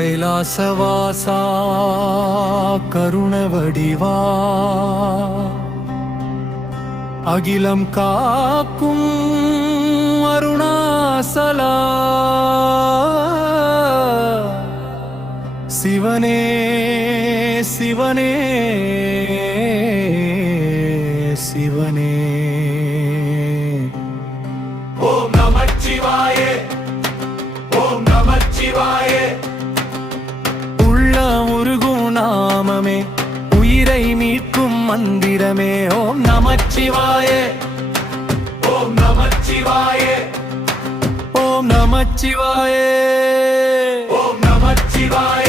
கைலாசவாசா கருணவடிவா அகிலம் காக்கும் அருணாசலா சிவனே சிவனே சிவனே ஓம் நமச்சிவாய ஓம் நமச்சிவாய உள்ள உருகும் நாமமே உயிரை மீட்கும் மந்திரமே ஓம் நமச்சிவாய ஓம் நமச்சிவாய ஓம் நமச்சிவாய ஓம் நமச்சிவாய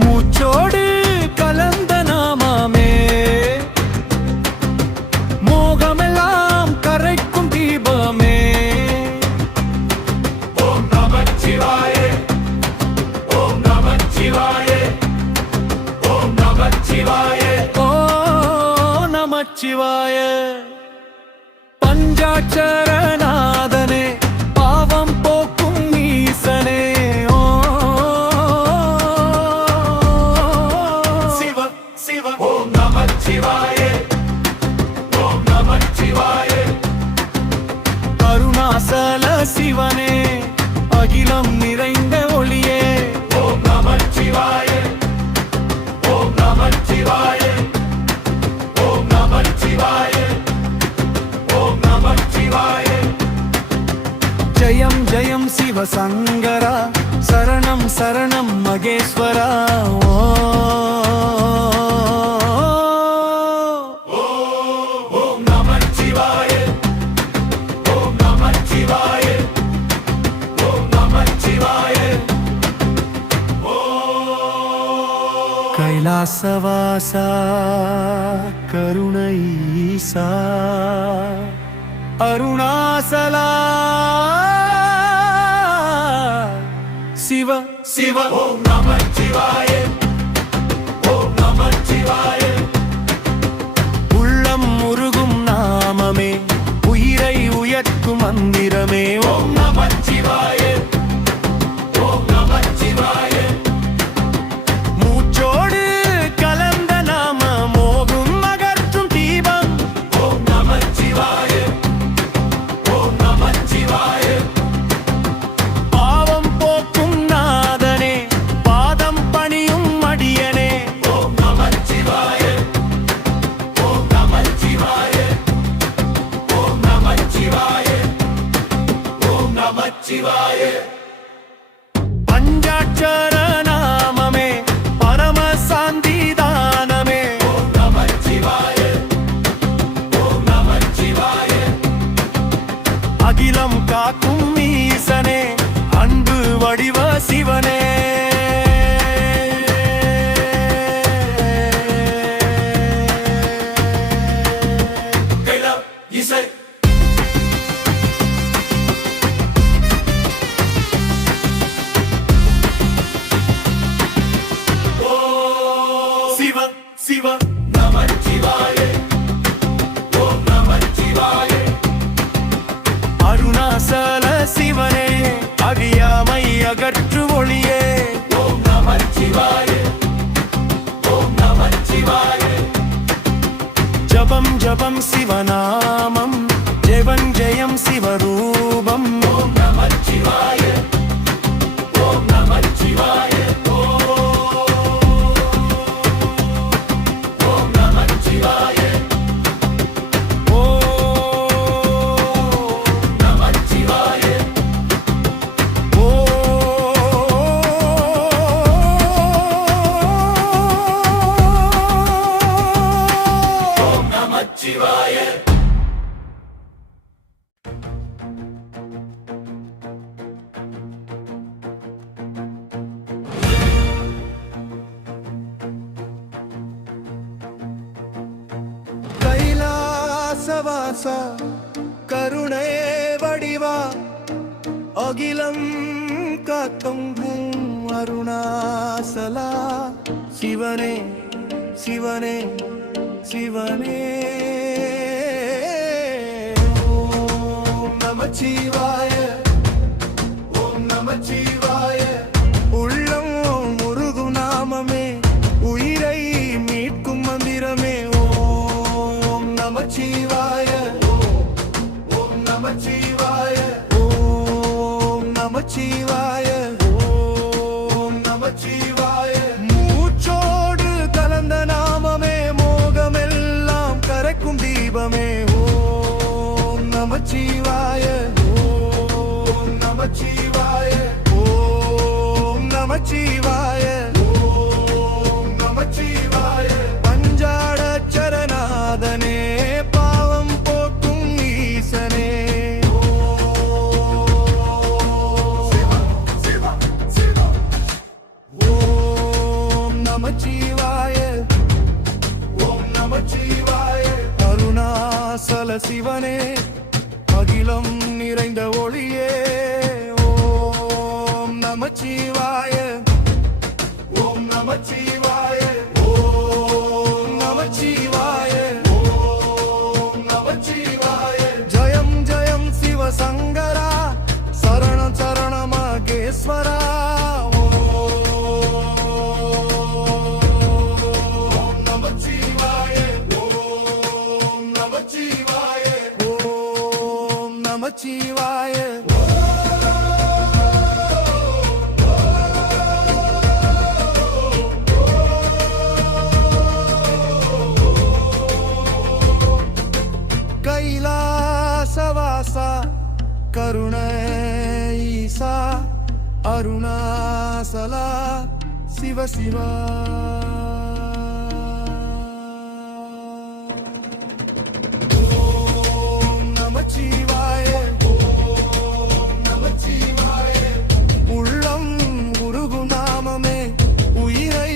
மூச்சோடு கலந்த நாமமே மோகமெல்லாம் கரைக்கும் தீபமே ஓம் நமச்சிவாய ஓம் நமச்சிவாய ஓம் நமச்சிவாய ஓ நமச்சிவாய பஞ்சாட்சரநாதனே பாவம் போக்கும் ஈசனே ஓ சிவ சிவ ஓம் நமச்சிவாய ஓம் நமச்சிவாய கருணாசல சிவனே அகிலம் நிறைந்த ஒளியே ஓம் நமச்சிவாய ஓம் நமச்சிவாய ஓம் நமச்சிவாய ஓம் நமச்சிவாய ஜெயம் ஜெயம் சிவசங்கரா சரணம் சரணம் மகேஸ்வரா ஓ ஓம் நமச்சிவாய ஓம் நமச்சிவாய ஓம் நமச்சிவாய கைலாசவாசா கருணை ஈசா அருணாசலா சிவ சிவ ஓம் நமச்சிவாய ஓம் நமச்சிவாய உள்ளம் முருகும் நாமமே உயிரை உயர்க்கும் மந்திரமே ஓம் நமச்சிவாய ஓம் நமச்சிவாய மூச்சோடு கலந்த நாம மோகும் அகற்றும் தீபம் ஓம் நமச்சிவாய ஓம் நமச்சிவாய பாவம் போக்கும் நாதனே பாதம் பணியும் அடியனே ஓம் நமச்சிவாய ஓம் நமச்சிவாய ஓம் நமச்சிவாய ஓம் நமச்சிவாய பஞ்சாட்சர நாமமே பரமசாந்தி தானமே ஓம் நமச்சிவாய ஓம் நமச்சிவாய அகிலம் காக்கும் ஈசனே அன்பு வடிவ சிவனே கைலம் இசை சிவ சிவ நமச்சிவாய ஓம் நமச்சிவாய அருணாசல சிவனே அறியாமை அகற்று ஒளியே ஓம் நமச்சிவாய ஓம் நமச்சிவாய ஜபம் ஜபம் சிவநாமம் ஜெபம் ஜெயம் சிவரூபம் ஓம் நமச்சிவாய ஓம் நமச்சிவாய ஓம் நமச்சிவாய ஓ நமச்சிவாய ஓ ஓம் நமச்சிவாய கைலாசவாசா கருணை வடிவா அகிலம் காக்கும் அருணாசலா சிவனே சிவனே சிவனே நமச்சிவாய ஓம் நமச்சிவாய உள்ளம் முருகு நாமமே உயிரை மீட்கும் மந்திரமே ஓம் நமச்சிவாய ஓம் நமச்சிவாய ஓம் நமச்சிவாய ஓம் நமச்சிவாய மூச்சோடு கலந்த நாமமே மோகமெல்லாம் கரைக்கும் தீபமே ஓம் நமச்சிவாய ஓம் நமச்சிவாய ஓம் நமச்சிவாய ஓம் நமச்சிவாய பஞ்சாடச்சரநாதனே பாவம் போக்கும் ஈசனே சிவா சிவா சிவா ஓம் நமச்சிவாய ஓம் நமச்சிவாய அருணாசல சிவனே அகிலம் நிறைந்த ஒளியே ஓம் நமச்சிவாய ஓம் நமச்சிவாய ஓம் நமச்சிவாய ஓம் நமச்சிவாய ஜயம் ஜயம் சிவசங்கரா சரணம் சரணம் மகேஸ்வரா ஓம் நமச்சிவாய ஓம் நமச்சிவாய ஓம் நமச்சிவாய கைலாசவாசா கருண ஈசா அருணாசலா சிவ சிவா ஓம் நமச்சிவாய ஓம் நமச்சிவாய உள்ளம் உருகு நாமமே உயிரை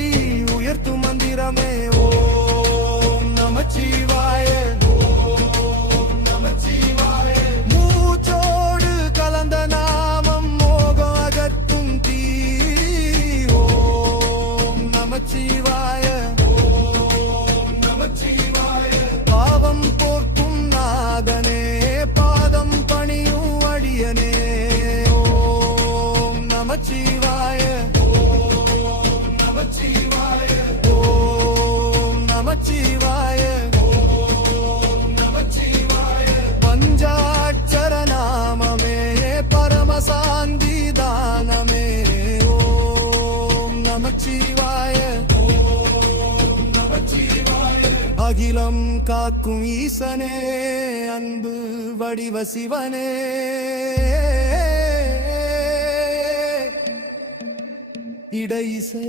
உயர்த்தும் மந்திரமே ஓம் நமச்சிவாய ஓம் நமச்சிவாய மூச்சோடு கலந்த நாமம் மோகம் அகற்றும் தீ ஓம் நமச்சிவாய ஓம் நமச்சிவாய பாவம் போர்க்கும் நாதனே பாதம் பணியும் அடியனே ஓம் நமச்சிவாய ஓம் நமச்சிவாய ஓம் நமச்சிவாய ஓம் நமச்சிவாய பஞ்சாட்சர நாமமே பரமசாந்தி தானமே ஓம் நமச்சிவாய ஓம் நமச்சிவாய அகிலம் காக்கும் ஈசனே அன்பு வடிவ சிவனே இடைசே